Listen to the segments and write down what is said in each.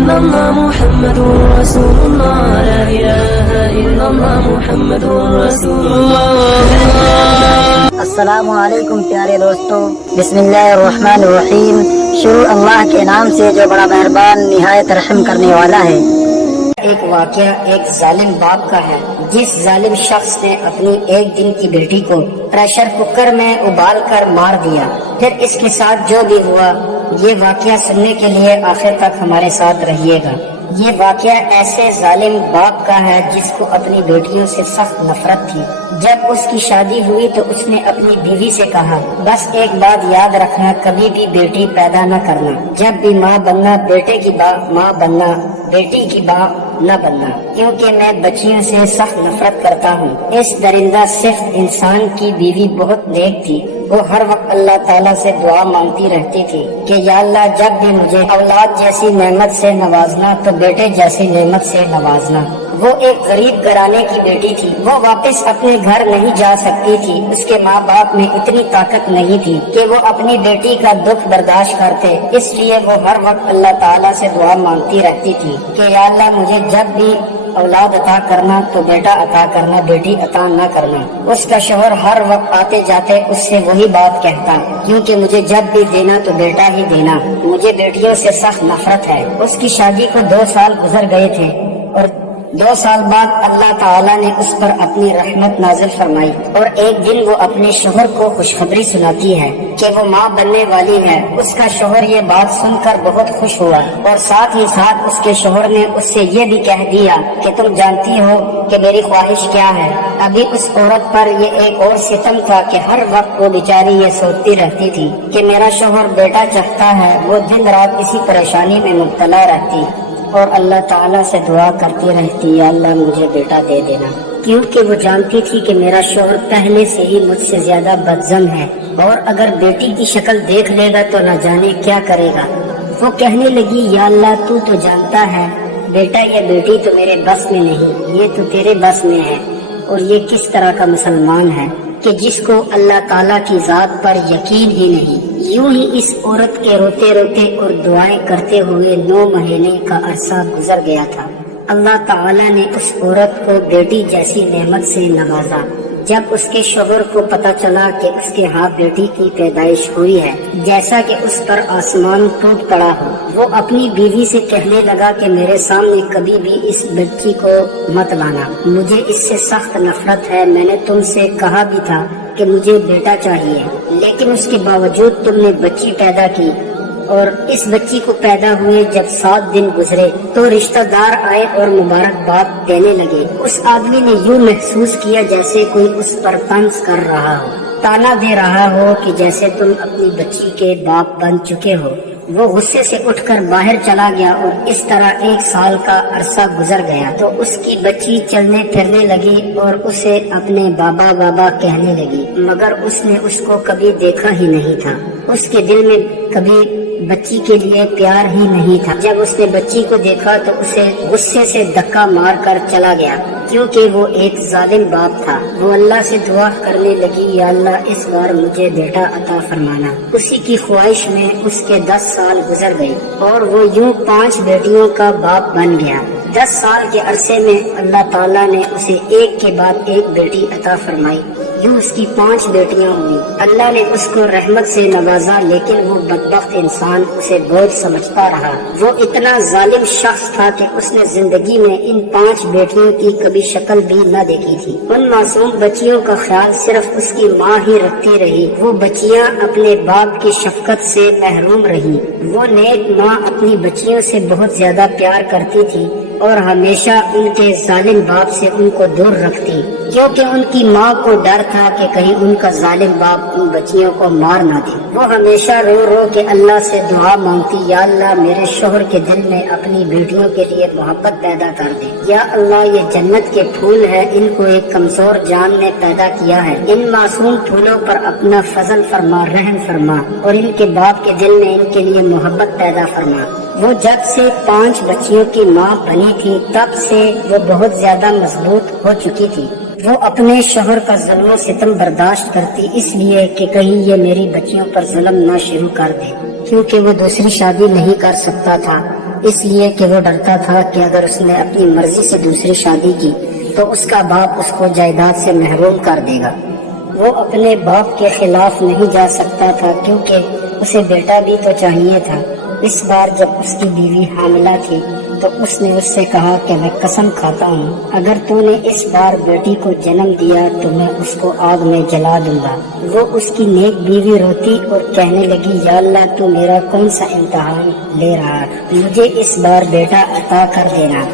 إلا الله محمد رسول الله لا إله إلا الله محمد رسول الله. السلام علیکم پیارے دوستو، بسم اللہ الرحمن الرحیم۔ شروع اللہ کے نام سے جو بڑا مہربان نہایت رحم کرنے والا ہے۔ ایک واقعہ ایک ظالم باپ کا ہے، جس ظالم شخص نے اپنی ایک دن کی بیٹی کو پریشر کوکر میں ابال کر مار دیا۔ پھر اس کے ساتھ جو بھی ہوا، یہ واقعہ سننے کے لیے آخر تک ہمارے ساتھ رہیے گا۔ یہ واقعہ ایسے ظالم باپ کا ہے جس کو اپنی بیٹیوں سے سخت نفرت تھی۔ جب اس کی شادی ہوئی تو اس نے اپنی بیوی سے کہا، بس ایک بات یاد رکھنا، کبھی بھی بیٹی پیدا نہ کرنا، جب بھی ماں بننا بیٹے کی ماں بننا، بیٹی کی ماں نہ بننا، کیونکہ میں بچیوں سے سخت نفرت کرتا ہوں۔ اس درندہ صفت انسان کی بیوی بہت نیک تھی۔ وہ ہر وقت اللہ تعالیٰ سے دعا مانگتی رہتی تھی کہ یا اللہ جب بھی مجھے اولاد جیسی نعمت سے نوازنا تو بیٹے جیسی نعمت سے نوازنا۔ وہ ایک غریب گھرانے کی بیٹی تھی۔ وہ واپس اپنے گھر نہیں جا سکتی تھی۔ اس کے ماں باپ میں اتنی طاقت نہیں تھی کہ وہ اپنی بیٹی کا دکھ برداشت کرتے، اس لیے وہ ہر وقت اللہ تعالیٰ سے دعا مانگتی رہتی تھی کہ یا اللہ مجھے جب بھی اولاد عطا کرنا تو بیٹا عطا کرنا، بیٹی عطا نہ کرنا۔ اس کا شوہر ہر وقت آتے جاتے اس سے وہی بات کہتا، کیونکہ مجھے جب بھی دینا تو بیٹا ہی دینا، مجھے بیٹیوں سے سخت نفرت ہے۔ اس کی شادی کو 2 سال گزر گئے تھے اور 2 سال بعد اللہ تعالیٰ نے اس پر اپنی رحمت نازل فرمائی، اور ایک دن وہ اپنے شوہر کو خوشخبری سناتی ہے کہ وہ ماں بننے والی ہے۔ اس کا شوہر یہ بات سن کر بہت خوش ہوا، اور ساتھ ہی ساتھ اس کے شوہر نے اس سے یہ بھی کہہ دیا کہ تم جانتی ہو کہ میری خواہش کیا ہے۔ ابھی اس عورت پر یہ ایک اور ستم تھا کہ ہر وقت وہ بیچاری یہ سوچتی رہتی تھی کہ میرا شوہر بیٹا چاہتا ہے۔ وہ دن رات اسی پریشانی میں مبتلا رہتی اور اللہ تعالیٰ سے دعا کرتی رہتی، یا اللہ مجھے بیٹا دے دینا، کیونکہ وہ جانتی تھی کہ میرا شوہر پہلے سے ہی مجھ سے زیادہ بدظن ہے، اور اگر بیٹی کی شکل دیکھ لے گا تو نہ جانے کیا کرے گا۔ وہ کہنے لگی، یا اللہ تو جانتا ہے بیٹا یا بیٹی تو میرے بس میں نہیں، یہ تو تیرے بس میں ہے۔ اور یہ کس طرح کا مسلمان ہے کہ جس کو اللہ تعالیٰ کی ذات پر یقین ہی نہیں۔ یوں ہی اس عورت کے روتے روتے اور دعائیں کرتے ہوئے 9 مہینے کا عرصہ گزر گیا تھا۔ اللہ تعالیٰ نے اس عورت کو بیٹی جیسی نعمت سے نوازا۔ جب اس کے شوہر کو پتہ چلا کہ اس کے ہاں بیٹی کی پیدائش ہوئی ہے، جیسا کہ اس پر آسمان ٹوٹ پڑا ہو، وہ اپنی بیوی سے کہنے لگا کہ میرے سامنے کبھی بھی اس بچی کو مت لانا، مجھے اس سے سخت نفرت ہے۔ میں نے تم سے کہا بھی تھا کہ مجھے بیٹا چاہیے، لیکن اس کے باوجود تم نے بچی پیدا کی، اور اس بچی کو پیدا ہوئے جب 7 دن گزرے تو رشتہ دار آئے اور مبارکباد دینے لگے۔ اس آدمی نے یوں محسوس کیا جیسے کوئی اس پر طنز کر رہا ہو، تانا دے رہا ہو کہ جیسے تم اپنی بچی کے باپ بن چکے ہو۔ وہ غصے سے اٹھ کر باہر چلا گیا، اور اس طرح 1 سال کا عرصہ گزر گیا تو اس کی بچی چلنے پھرنے لگی اور اسے اپنے بابا بابا کہنے لگی، مگر اس نے اس کو کبھی دیکھا ہی نہیں تھا۔ اس کے دل میں کبھی بچی کے لیے پیار ہی نہیں تھا۔ جب اس نے بچی کو دیکھا تو اسے غصے سے دھکا مار کر چلا گیا، کیونکہ وہ ایک ظالم باپ تھا۔ وہ اللہ سے دعا کرنے لگی، یا اللہ اس بار مجھے بیٹا عطا فرمانا۔ اسی کی خواہش میں اس کے 10 سال گزر گئے اور وہ یوں 5 بیٹیوں کا باپ بن گیا۔ 10 سال کے عرصے میں اللہ تعالیٰ نے اسے ایک کے بعد ایک بیٹی عطا فرمائی۔ یوں اس کی 5 بیٹیاں ہوئی۔ اللہ نے اس کو رحمت سے نوازا، لیکن وہ بدبخت انسان اسے بوجھ سمجھتا رہا۔ وہ اتنا ظالم شخص تھا کہ اس نے زندگی میں ان 5 بیٹیوں کی کبھی شکل بھی نہ دیکھی تھی۔ ان معصوم بچیوں کا خیال صرف اس کی ماں ہی رکھتی رہی۔ وہ بچیاں اپنے باپ کی شفقت سے محروم رہی۔ وہ نیک ماں اپنی بچیوں سے بہت زیادہ پیار کرتی تھی اور ہمیشہ ان کے ظالم باپ سے ان کو دور رکھتی، کیونکہ ان کی ماں کو ڈر تھا کہ کہیں ان کا ظالم باپ ان بچیوں کو مار نہ دے۔ وہ ہمیشہ رو رو کے اللہ سے دعا مانگتی، یا اللہ میرے شوہر کے دل میں اپنی بیٹیوں کے لیے محبت پیدا کر دے۔ یا اللہ یہ جنت کے پھول ہے، ان کو ایک کمزور جان نے پیدا کیا ہے، ان معصوم پھولوں پر اپنا فضل فرما، رحم فرما، اور ان کے باپ کے دل میں ان کے لیے محبت پیدا فرما۔ وہ جب سے 5 بچیوں کی ماں بنی تھی تب سے وہ بہت زیادہ مضبوط ہو چکی تھی۔ وہ اپنے شوہر کا ظلم و ستم برداشت کرتی، اس لیے کہ کہیں یہ میری بچیوں پر ظلم نہ شروع کر دے، کیونکہ وہ دوسری شادی نہیں کر سکتا تھا۔ اس لیے کہ وہ ڈرتا تھا کہ اگر اس نے اپنی مرضی سے دوسری شادی کی تو اس کا باپ اس کو جائیداد سے محروم کر دے گا۔ وہ اپنے باپ کے خلاف نہیں جا سکتا تھا کیونکہ اسے بیٹا بھی تو چاہیے تھا۔ اس بار جب اس کی بیوی حاملہ تھی تو اس نے اس سے کہا کہ میں قسم کھاتا ہوں اگر تو نے اس بار بیٹی کو جنم دیا تو میں اس کو آگ میں جلا دوں گا۔ وہ اس کی نیک بیوی روتی اور کہنے لگی یا اللہ تو میرا کون سا امتحان لے رہا، مجھے اس بار بیٹا عطا کر دینا،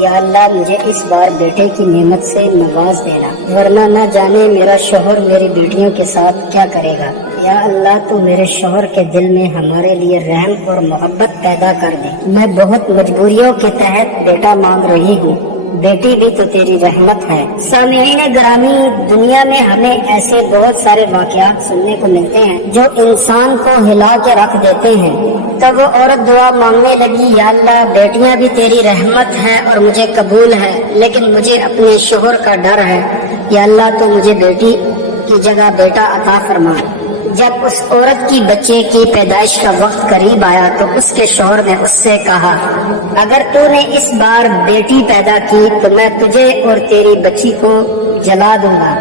یا اللہ مجھے اس بار بیٹے کی نعمت سے نواز دینا، ورنہ نہ جانے میرا شوہر میری بیٹیوں کے ساتھ کیا کرے گا۔ یا اللہ تو میرے شوہر کے دل میں ہمارے لیے رحم اور محبت پیدا کر دے، میں بہت مجبوریوں کے تحت بیٹا مانگ رہی ہوں، بیٹی بھی تو تیری رحمت ہے۔ سامعین گرامی، دنیا میں ہمیں ایسے بہت سارے واقعات سننے کو ملتے ہیں جو انسان کو ہلا کے رکھ دیتے ہیں۔ تب وہ عورت دعا مانگنے لگی یا اللہ بیٹیاں بھی تیری رحمت ہے اور مجھے قبول ہے، لیکن مجھے اپنے شوہر کا ڈر ہے، یا اللہ تو مجھے بیٹی کی جگہ بیٹا عطا فرما۔ جب اس عورت کی بچے کی پیدائش کا وقت قریب آیا تو اس کے شوہر نے اس سے کہا اگر تو نے اس بار بیٹی پیدا کی تو میں تجھے اور تیری بچی کو جلا دوں گا۔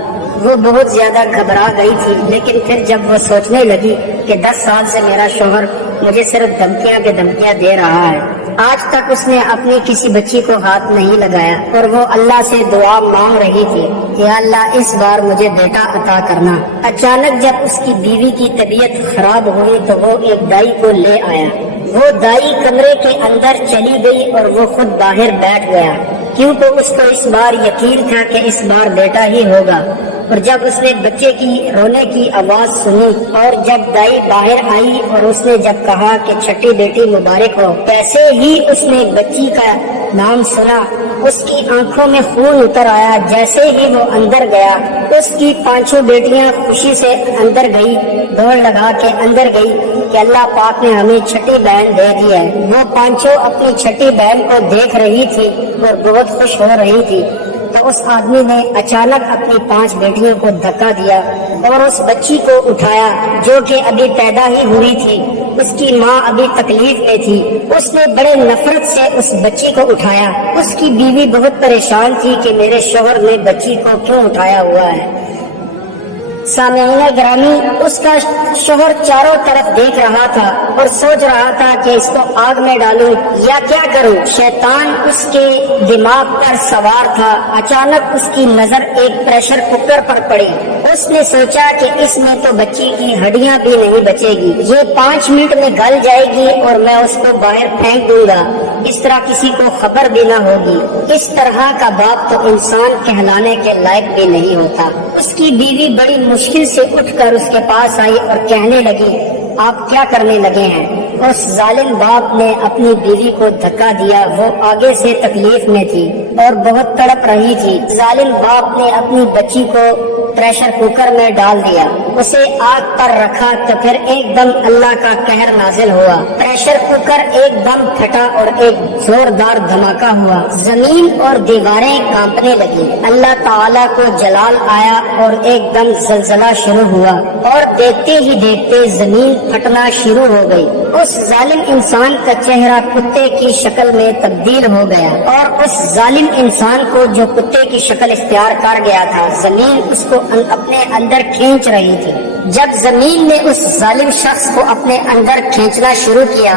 وہ بہت زیادہ گھبرا گئی تھی، لیکن پھر جب وہ سوچنے لگی کہ 10 سال سے میرا شوہر مجھے صرف دھمکیاں دے رہا ہے، آج تک اس نے اپنی کسی بچی کو ہاتھ نہیں لگایا اور وہ اللہ سے دعا مانگ رہی تھی کہ اللہ اس بار مجھے بیٹا عطا کرنا۔ اچانک جب اس کی بیوی کی طبیعت خراب ہوئی تو وہ ایک دائی کو لے آیا۔ وہ دائی کمرے کے اندر چلی گئی اور وہ خود باہر بیٹھ گیا کیونکہ اس کو اس بار یقین تھا کہ اس بار بیٹا ہی ہوگا۔ اور جب اس نے بچے کی رونے کی آواز سنی اور جب دائی باہر آئی اور اس نے جب کہا کہ چھٹی بیٹی مبارک ہو، ایسے ہی اس نے بچی کا نام سنا، اس کی آنکھوں میں خون اتر آیا۔ جیسے ہی وہ اندر گیا اس کی 5 بیٹیاں خوشی سے اندر گئی، دوڑ لگا کے اندر گئی کہ اللہ پاک نے ہمیں چھٹی بہن دے دی ہے۔ وہ 5 اپنی چھٹی بہن کو دیکھ رہی تھی اور بہت خوش ہو رہی تھی تو اس آدمی نے اچانک اپنی 5 بیٹیوں کو دھکا دیا اور اس بچی کو اٹھایا جو کہ ابھی پیدا ہی ہوئی تھی۔ اس کی ماں ابھی تکلیف میں تھی، اس نے بڑے نفرت سے اس بچی کو اٹھایا۔ اس کی بیوی بہت پریشان تھی کہ میرے شوہر نے بچی کو کیوں اٹھایا ہوا ہے۔ سامعین گرامی، اس کا شوہر چاروں طرف دیکھ رہا تھا اور سوچ رہا تھا کہ اس کو آگ میں ڈالوں یا کیا کروں۔ شیطان اس کے دماغ پر سوار تھا۔ اچانک اس کی نظر ایک پریشر کوکر پر پڑی۔ اس نے سوچا کہ اس میں تو بچی کی ہڈیاں بھی نہیں بچے گی، یہ 5 منٹ میں گل جائے گی اور میں اس کو باہر پھینک دوں گا، اس طرح کسی کو خبر بھی نہ ہوگی۔ اس طرح کا باپ تو انسان کہلانے کے لائق بھی نہیں ہوتا۔ اس کی بیوی بڑی مشکل سے اٹھ کر اس کے پاس آئی اور کہنے لگی آپ کیا کرنے لگے ہیں؟ اس ظالم باپ نے اپنی بیوی کو دھکا دیا۔ وہ آگے سے تکلیف میں تھی اور بہت تڑپ رہی تھی۔ ظالم باپ نے اپنی بچی کو پریشر کوکر میں ڈال دیا، اسے آگ پر رکھا تو پھر ایک دم اللہ کا قہر نازل ہوا۔ پریشر کوکر ایک دم پھٹا اور ایک زوردار دھماکہ ہوا، زمین اور دیواریں کانپنے لگی۔ اللہ تعالیٰ کو جلال آیا اور ایک دم زلزلہ شروع ہوا اور دیکھتے ہی دیکھتے زمین پھٹنا شروع ہو گئی۔ اس ظالم انسان کا چہرہ کتے کی شکل میں تبدیل ہو گیا اور اس ظالم انسان کو جو کتے کی شکل اختیار کر گیا تھا، زمین اس کو اپنے اندر کھینچ رہی تھی۔ جب زمین نے اس ظالم شخص کو اپنے اندر کھینچنا شروع کیا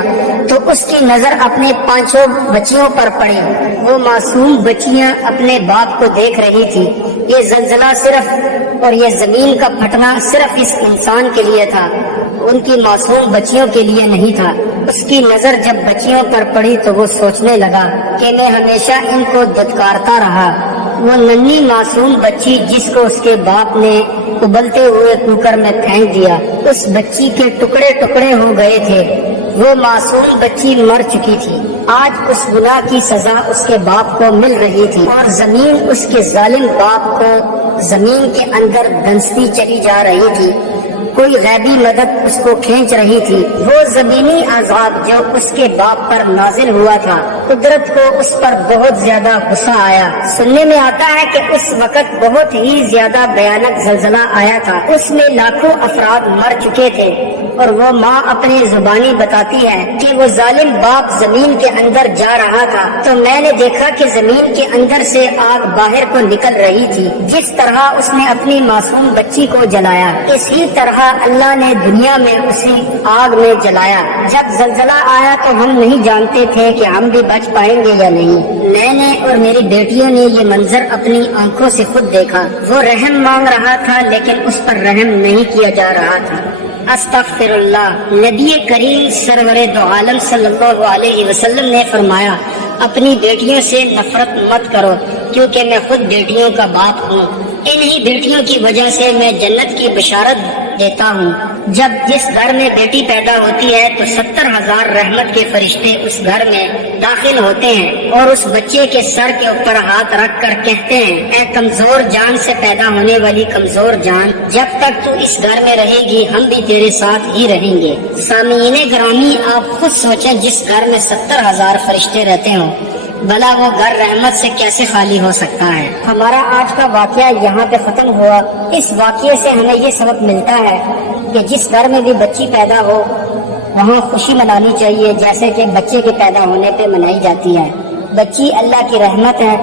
تو اس کی نظر اپنے 5 بچیوں پر پڑی۔ وہ معصوم بچیاں اپنے باپ کو دیکھ رہی تھی۔ یہ زلزلہ صرف اور یہ زمین کا پھٹنا صرف اس انسان کے لیے تھا، ان کی معصوم بچیوں کے لیے نہیں تھا۔ اس کی نظر جب بچیوں پر پڑی تو وہ سوچنے لگا کہ میں ہمیشہ ان کو دھتکارتا رہا۔ وہ ننھی معصوم بچی جس کو اس کے باپ نے ابلتے ہوئے کوکر میں پھینک دیا، اس بچی کے ٹکڑے ٹکڑے ہو گئے تھے۔ وہ معصوم بچی مر چکی تھی۔ آج اس گناہ کی سزا اس کے باپ کو مل رہی تھی اور زمین اس کے ظالم باپ کو زمین کے اندر دنستی چلی جا رہی تھی۔ کوئی غیبی مدد اس کو کھینچ رہی تھی۔ وہ زمینی عذاب جو اس کے باپ پر نازل ہوا تھا، قدرت کو اس پر بہت زیادہ غصہ آیا۔ سننے میں آتا ہے کہ اس وقت بہت ہی زیادہ بھیانک زلزلہ آیا تھا، اس میں لاکھوں افراد مر چکے تھے۔ اور وہ ماں اپنی زبانی بتاتی ہے کہ وہ ظالم باپ زمین کے اندر جا رہا تھا تو میں نے دیکھا کہ زمین کے اندر سے آگ باہر کو نکل رہی تھی، جس طرح اس نے اپنی معصوم بچی کو جلایا اسی طرح اللہ نے دنیا میں اسی آگ میں جلایا۔ جب زلزلہ آیا تو ہم نہیں جانتے تھے کہ ہم بھی بچ پائیں گے یا نہیں۔ میں نے اور میری بیٹیوں نے یہ منظر اپنی آنکھوں سے خود دیکھا۔ وہ رحم مانگ رہا تھا لیکن اس پر رحم نہیں کیا جا رہا تھا۔ استغفر اللہ۔ نبی کریم سرور دو عالم صلی اللہ علیہ وسلم نے فرمایا، اپنی بیٹیوں سے نفرت مت کرو کیونکہ میں خود بیٹیوں کا باپ ہوں۔ انہی بیٹیوں کی وجہ سے میں جنت کی بشارت دیتا ہوں۔ جب جس گھر میں بیٹی پیدا ہوتی ہے تو 70,000 رحمت کے فرشتے اس گھر میں داخل ہوتے ہیں اور اس بچے کے سر کے اوپر ہاتھ رکھ کر کہتے ہیں، اے کمزور جان سے پیدا ہونے والی کمزور جان، جب تک تو اس گھر میں رہے گی ہم بھی تیرے ساتھ ہی رہیں گے۔ سامعین گرامی، آپ خود سوچیں جس گھر میں 70,000 فرشتے رہتے ہوں، بھلا وہ گھر رحمت سے کیسے خالی ہو سکتا ہے۔ ہمارا آج کا واقعہ یہاں پہ ختم ہوا۔ اس واقعے سے ہمیں یہ سبق ملتا ہے کہ جس گھر میں بھی بچی پیدا ہو وہاں خوشی منانی چاہیے جیسے کہ بچے کے پیدا ہونے پہ منائی جاتی ہے۔ بچی اللہ کی رحمت ہے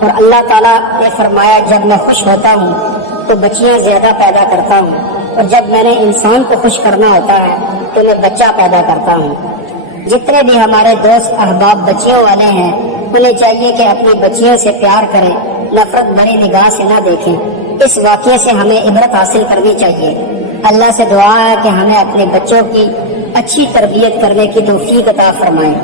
اور اللہ تعالیٰ نے فرمایا جب میں خوش ہوتا ہوں تو بچیاں زیادہ پیدا کرتا ہوں، اور جب میں نے انسان کو خوش کرنا ہوتا ہے تو میں بچہ پیدا کرتا ہوں۔ جتنے بھی ہمارے دوست احباب بچیوں والے ہیں انہیں چاہیے کہ اپنی بچیوں سے پیار کریں، نفرت بھری نگاہ سے نہ دیکھیں۔ اس واقعے سے ہمیں عبرت حاصل کرنی چاہیے۔ اللہ سے دعا ہے کہ ہمیں اپنے بچوں کی اچھی تربیت کرنے کی توفیق عطا فرمائے۔